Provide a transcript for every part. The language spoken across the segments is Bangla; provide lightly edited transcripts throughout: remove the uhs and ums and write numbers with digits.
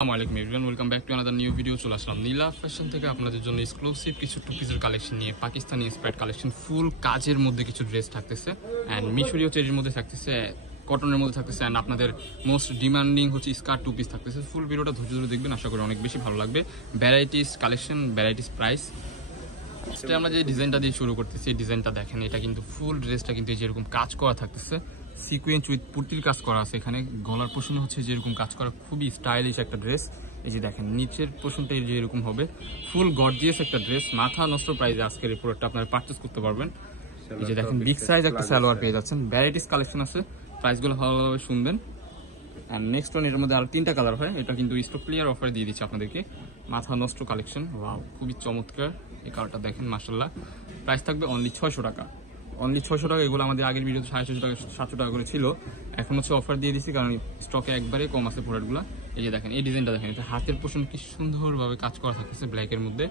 আসসালামু আলাইকুম everyone, welcome back to another new video. চলে আসলাম নীলা ফ্যাশন থেকে আপনাদের জন্য এক্সক্লুসিভ কিছু টু পিসের কালেকশন নিয়ে। পাকিস্তানি ইন্সপায়ার্ড কালেকশন, ফুল কাজের মধ্যে কিছু ড্রেস থাকতেছে অ্যান্ড মিশরীয় চেরির মধ্যে থাকতেছে, কটনের মধ্যে থাকতেছে অ্যান্ড আপনাদের মোস্ট ডিমান্ডিং হচ্ছে স্কার্ট টু পিস থাকতেছে। ফুল ভিডিওটা ধৈর্য ধরে দেখবেন, আশা করি অনেক বেশি ভালো লাগবে। Varieties collection, varieties price. আমরা যে ডিজাইনটা দিয়ে শুরু করতেছি, এই ডিজাইনটা দেখেন, এটা কিন্তু ফুল ড্রেসটা কিন্তু যেরকম কাজ করা থাকতেছে, সিকুয়েন্স উইথ পুটির কাজ করা আছে। এখানে গলার পোর্শনে হচ্ছে যেরকম কাজ করা, খুবই স্টাইলিশ একটা ড্রেস। এই যে দেখেন নিচের পোর্শনটা যে এরকম হবে, ফুল গর্জিয়াস একটা ড্রেস, মাথা নষ্ট প্রাইসে আজকের এই প্রোডাক্টটা আপনারা পারচেজ করতে পারবেন। এই যে দেখেন বিগ সাইজ একটা সালোয়ার পেয়ে যাচ্ছেন, ভ্যারাইটিস কালেকশন আছে, প্রাইসগুলো ভালোভাবে শুনবেন। অ্যান্ড নেক্সট ওয়ান, এর মধ্যে আরো 3টা কালার হয়, এটা কিন্তু স্টক ক্লিয়ার অফার দিয়ে দিচ্ছে আপনাদেরকে। মাথা নষ্ট কালেকশন, ওয়াও খুবই চমৎকার। এই কালারটা দেখেন মাশাআল্লাহ, প্রাইস থাকবে অনলি 600 টাকা। অনলি 600 টাকা। এগুলো আমাদের আগের ভিডিওতে 650 টাকা 700 টাকা করে ছিল, এখন হচ্ছে অফার দিয়ে দিচ্ছি কারণ স্টকে একবারে কম আছে প্রোডাক্টগুলো। এই যে দেখেন এই ডিজাইনটা দেখেন, এটা হাতের পোর্শন কি সুন্দরভাবে কাজ করা থাকতেছে ব্ল্যাকের মধ্যে,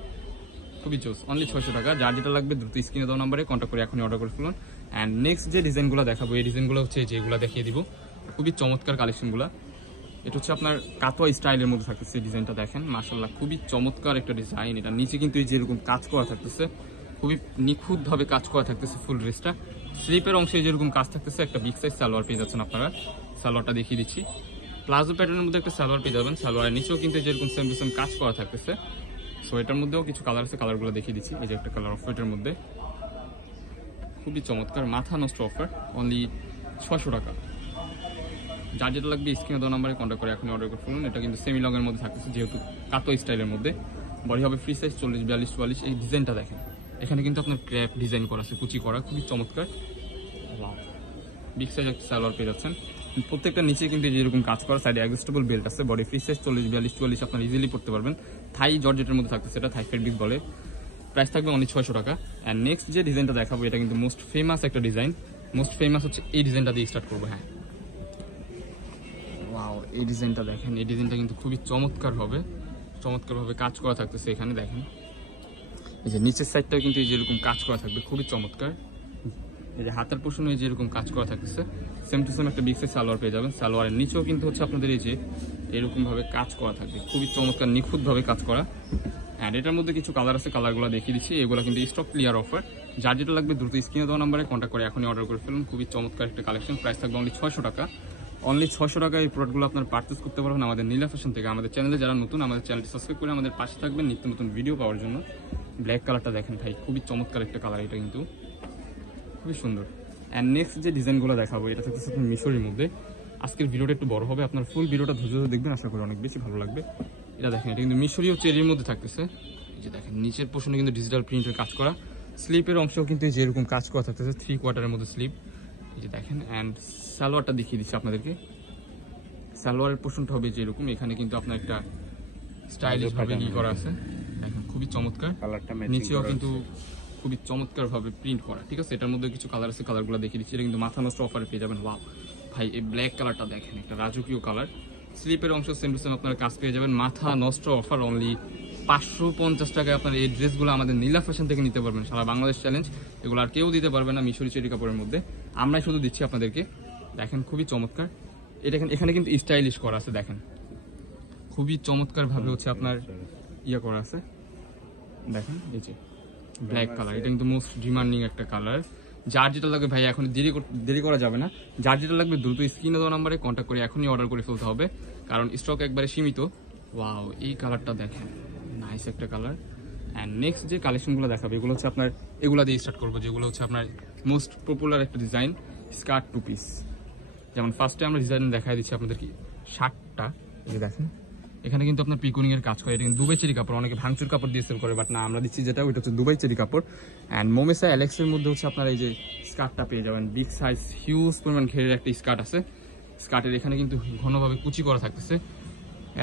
খুবই চোস। অনলি 600 টাকা। যার যেটা লাগবে দ্রুত স্ক্রিনে দেওয়া নাম্বারে কন্ট্যাক্ট করে এখনই অর্ডার করে ফেলুন। অ্যান্ড নেক্সট যে ডিজাইনগুলো দেখাবো, এই ডিজাইনগুলো হচ্ছে যেগুলো দেখিয়ে দিব, খুবই চমৎকার কালেকশনগুলো। এটা হচ্ছে আপনার কাতোয়া স্টাইলের মধ্যে থাকতেছে, ডিজাইনটা দেখেন মাশাআল্লাহ, খুবই চমৎকার একটা ডিজাইন। এটা নিচে কিন্তু এই যেরকম কাজ করা থাকতেছে, খুবই নিখুঁতভাবে কাজ করা থাকতেছে ফুল ড্রেসটা। স্লিপের অংশে যেরকম কাজ থাকতেছে, একটা বিগ সাইজ সালোয়ার পেয়ে যাচ্ছেন আপনারা। সালোয়ারটা দেখিয়ে দিচ্ছি, প্লাজো প্যাটার্নের মধ্যে একটা সালোয়ার পেয়ে যাবেন। সালোয়ারের নিচেও কিন্তু যেরকম সেম টু সেম কাজ করা থাকতেছে। সো এটার মধ্যেও কিছু কালার আছে, কালারগুলো দেখিয়ে দিচ্ছি। এই যে একটা কালার অফ হোয়াইটের মধ্যে, খুবই চমৎকার, মাথা নষ্ট অফার, অনলি 600 টাকা। যার যেটা লাগবে স্ক্রিনে দেওয়া নাম্বারে কন্ট্যাক্ট করে এখন অর্ডার করে ফেলুন। এটা কিন্তু সেমি লংয়ের মধ্যে থাকতেছে, যেহেতু কাতো স্টাইলের মধ্যে। বডি হবে ফ্রি সাইজ 40, 42, 44। এই ডিজাইনটা দেখেন, এখানে কিন্তু আপনার ক্র্যাপ ডিজাইন করা আছে, কুচি করা, খুবই চমৎকার। বিগ সাইজ একটা সালোয়ার পেয়ে যাচ্ছেন। প্রত্যেকটা নিচে কিন্তু যেরকম কাজ করা, সাইডে অ্যাডজাস্টেবল বেল্ট আছে। বডি ফ্রি সাইজ 40, 42, 44 আপনার ইজিলি পড়তে পারবেন। থাই জর্জেটের মধ্যে থাকতেছে, এটা থাই ফেব্রিক বলে। প্রাইস থাকবে অনলি 600 টাকা। অ্যান্ড নেক্সট যে ডিজাইনটা দেখাবো, এটা কিন্তু মোস্ট ফেমাস একটা ডিজাইন। মোস্ট ফেমাস হচ্ছে এই ডিজাইনটা দিয়ে স্টার্ট করবো। হ্যাঁ, ওয়াও এই ডিজাইনটা দেখেন, এই ডিজাইনটা কিন্তু খুবই চমৎকার হবে, চমৎকারভাবে কাজ করা থাকতেছে। এখানে দেখেন এই যে নিচের সাইডটাও কিন্তু এই যেরকম কাজ করা থাকবে, খুবই চমৎকার। এই যে হাতের পোর্শনে যেরকম কাজ করা থাকতেছে, সেম টু সেম একটা বিগ সাইজ সালোয়ার পেয়ে যাবেন। সালোয়ারের নিচেও কিন্তু হচ্ছে আপনাদের এই যে এরকম ভাবে কাজ করা থাকবে, খুবই চমৎকার, নিখুঁতভাবে কাজ করা। অ্যান্ড এটার মধ্যে কিছু কালার আছে, কালারগুলো দেখিয়ে দিচ্ছি। এগুলো কিন্তু স্টক ক্লিয়ার অফার। যার যেটা লাগবে দ্রুত স্ক্রিনে দেওয়া নাম্বারে কন্ট্যাক্ট করে এখনই অর্ডার করে ফেলুন। খুবই চমৎকার একটা কালেকশন, প্রাইস থাকবে অনলি 600 টাকা। অনলি 600 টাকা এই প্রোডাক্টগুলো আপনার পারচেস করতে পারবেন আমাদের নীলা ফ্যাশন থেকে। আমাদের চ্যানেলে যারা নতুন, আমাদের চ্যানেলটি সাবস্ক্রাইব করে আমাদের পাশে থাকবেন নিত্য নতুন ভিডিও পাওয়ার জন্য। ব্ল্যাক কালারটা দেখেন ভাই, খুবই চমৎকার একটা কালার, এটা কিন্তু খুবই সুন্দর। অ্যান্ড নেক্সট যে ডিজাইনগুলো দেখাবো, এটা থাকতেছে আপনার মিশরের মধ্যে। আজকের ভিডিওটা একটু বড় হবে, আপনার ফুল ভিডিওটা ধৈর্য ধরে দেখবেন, আশা করি অনেক বেশি ভালো লাগবে। এটা দেখেন, এটা কিন্তু মিশরীয় চেরির মধ্যে থাকতেছে। এই যে দেখেন নিচের পোর্শনে কিন্তু ডিজিটাল প্রিন্টের কাজ করা, স্লিপের অংশেও কিন্তু যেরকম কাজ করা থাকতেছে, 3 কোয়ার্টারের মধ্যে স্লিপ। এই যে দেখেন, অ্যান্ড সালোয়ারটা দেখিয়ে দিচ্ছি আপনাদেরকে। সালোয়ারের পোর্শনটা হবে যেরকম, এখানে কিন্তু আপনার একটা স্টাইলিশ ভাবে করা আছে, দেখেন খুবই চমৎকার। নিচেও কিন্তু খুবই চমৎকার ভাবে প্রিন্ট করা, ঠিক আছে। এটার মধ্যে কিছু কালার আছে, কালারগুলো দেখিয়ে দিচ্ছি। এটা কিন্তু মাথা নষ্ট অফারে পেয়ে যাবেন। ওয়াও ভাই, এই ব্ল্যাক কালারটা দেখেন, একটা রাজকীয় কালার। স্লিপের অংশ সেম টু সেম আপনারা কাজ পেয়ে যাবেন। মাথা নষ্ট অফার, অনলি 550 টাকায় আপনার এই ড্রেসগুলো আমাদের নীলা ফ্যাশন থেকে নিতে পারবেন। সারা বাংলাদেশ চ্যালেঞ্জ, এগুলো আর কেউ দিতে পারবে না মিশরি চেরি কাপড়ের মধ্যে, আমরাই শুধু দিচ্ছি আপনাদেরকে। দেখেন খুবই চমৎকার। এটা এখানে কিন্তু স্টাইলিশ করা আছে, দেখেন খুবই চমৎকার ভাবে হচ্ছে আপনার ইয়ে করা আছে। দেখেন এই যে ব্ল্যাক কালার, এটা কিন্তু মোস্ট ডিমান্ডিং একটা কালার। যার যেটা লাগবে ভাই, এখন দেরি করা যাবে না। যার যেটা লাগবে দ্রুত স্ক্রিনে দেওয়া নাম্বারে কন্ট্যাক্ট করে এখনই অর্ডার করে ফেলতে হবে, কারণ স্টক একবারে সীমিত। ওয়াও এই কালারটা দেখেন, নাইস একটা কালার। অ্যান্ড নেক্সট যে কালেকশনগুলো দেখাবে, এগুলো হচ্ছে আপনার, এগুলো দিয়ে স্টার্ট করবো, যেগুলো হচ্ছে আপনার মোস্ট পপুলার একটা ডিজাইন, স্কার্ট টু পিস। যেমন ফার্স্টে আমরা ডিজাইন দেখাই দিচ্ছি আপনাদেরকে, শার্টটা এই যে দেখেন, এখানে কিন্তু আপনার পিকুনিং এর কাজ করে। এটা কিন্তু দুবাই চেরি কাপড়, অনেকে ভাঙচুর কাপড় দিয়ে সেল করে, বাট না, আমরা দিচ্ছি যেটা, ওইটা হচ্ছে দুবাই চেরি কাপড়। অ্যান্ড মোমেসা অ্যালেক্সের মধ্যে হচ্ছে আপনার এই যে স্কার্টটা পেয়ে যাবেন, বিগ সাইজ হিউজ পরিমাণ ঘেরের একটা স্কার্ট আছে। স্কার্টের এখানে কিন্তু ঘনভাবে কুচি করা থাকতেছে,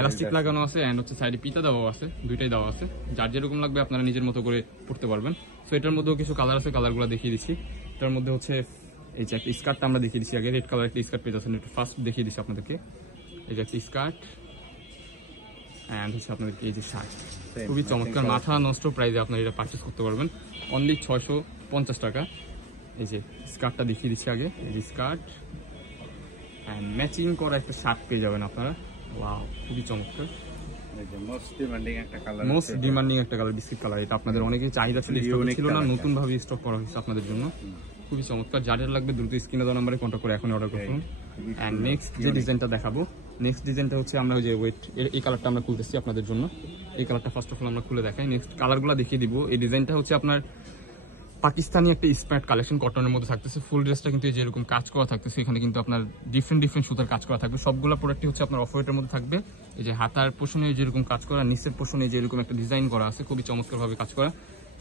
এলাস্টিক লাগানো আছে, অ্যান্ড হচ্ছে সাইডে পিতা দেওয়া আছে, দুইটাই দেওয়া আছে। যার যেরকম লাগবে আপনারা নিজের মতো করে পড়তে পারবেন। সো এটার মধ্যেও কিছু কালার আছে, কালারগুলো দেখিয়ে দিচ্ছি। এটার মধ্যে হচ্ছে এই যে একটা স্কার্টটা আমরা দেখিয়ে দিচ্ছি আগে, রেড কালার একটা স্কার্ট পেয়ে যাচ্ছেন, একটু ফার্স্ট দেখিয়ে দিচ্ছি আপনাদেরকে। এই যে একটা স্কার্ট, অ্যান্ড হচ্ছে আপনাদেরকে এই যে শার্ট, খুবই চমৎকার, মাথা নষ্ট প্রাইসে আপনারা এটা পারচেস করতে পারবেন অনলি 650 টাকা। এই যে স্কার্টটা দেখিয়ে দিচ্ছি আগে, এই যে স্কার্ট অ্যান্ড ম্যাচিং করা একটা শার্ট পেয়ে যাবেন আপনারা। ওয়াও খুবই চমৎকার। মোস্ট ডিমান্ডিং একটা কালার, মোস্ট ডিমান্ডিং একটা কালার, বিস্কিট কালার। এটা আপনাদের অনেকেই চাহিদা ছিল, স্টক ছিল না, নতুন ভাবে স্টক করা হয়েছে আপনাদের জন্য। খুবই চমৎকার, যাদের লাগবে দ্রুত স্ক্রিনে দেওয়া নাম্বারে কন্ট্যাক্ট করে এখন অর্ডার করুন। এন্ড নেক্সট যে ডিজাইনটা দেখাবো, নেক্সট ডিজাইনটা হচ্ছে আমরা ওই যে ওয়েট এই কালারটা আমরা খুলতেছি আপনাদের জন্য। এই কালারটা ফার্স্ট অফ অল আমরা খুলে দেখাই, নেক্সট কালারগুলো দেখিয়ে দিব। এই ডিজাইনটা হচ্ছে আপনার পাকিস্তানি একটা স্প্যাট কালেকশন, কটনের মধ্যে থাকতেছে। ফুল ড্রেসটা কিন্তু এই যেরকম কাজ করা থাকতেছে, এখানে কিন্তু আপনার ডিফারেন্ট সুতার কাজ করা থাকবে। সবগুলো প্রোডাক্টই হচ্ছে আপনার অফারেটের মধ্যে থাকবে। এই যে হাতার পোষণে যেরকম কাজ করা, নিচের পোষণে যেরকম একটা ডিজাইন করা আছে, খুবই চমৎকার ভাবে কাজ করা।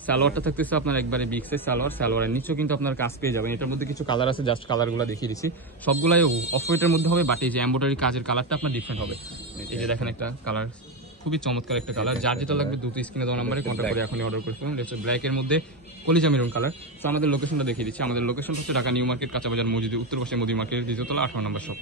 সালোয়ারটা থাকতেছে আপনার একবারে বিগ সাইজ সালোয়ার, সালোয়ারের নিচেও কিন্তু আপনার কাজ পেয়ে যাবেন। এটার মধ্যে কিছু কালার আছে, জাস্ট কালারগুলো দেখিয়ে দিচ্ছি। সবগুলাই অফারেটের মধ্যে হবে, বাট এই যে এমব্রয়ডারি কাজের কালারটা আপনার ডিফারেন্ট হবে। এই যে দেখেন একটা কালার, খুবই চমৎকার একটা কালার। যার যেটা লাগবে দ্রুত স্ক্রিনে দেওয়া নাম্বারে কন্ট্যাক্ট করে এখনই অর্ডার করে ফেলুন। এটা ব্ল্যাক এর মধ্যে কলিজা মেরুন কালার। তো আমাদের লোকেশনটা দেখিয়ে দিচ্ছি। আমাদের লোকেশন হচ্ছে ঢাকা নিউ মার্কেট, কাঁচাবাজার মসজিদের উত্তর পাশে মোদি মার্কেটের দ্বিতীয় তলা 18 নম্বর শপ।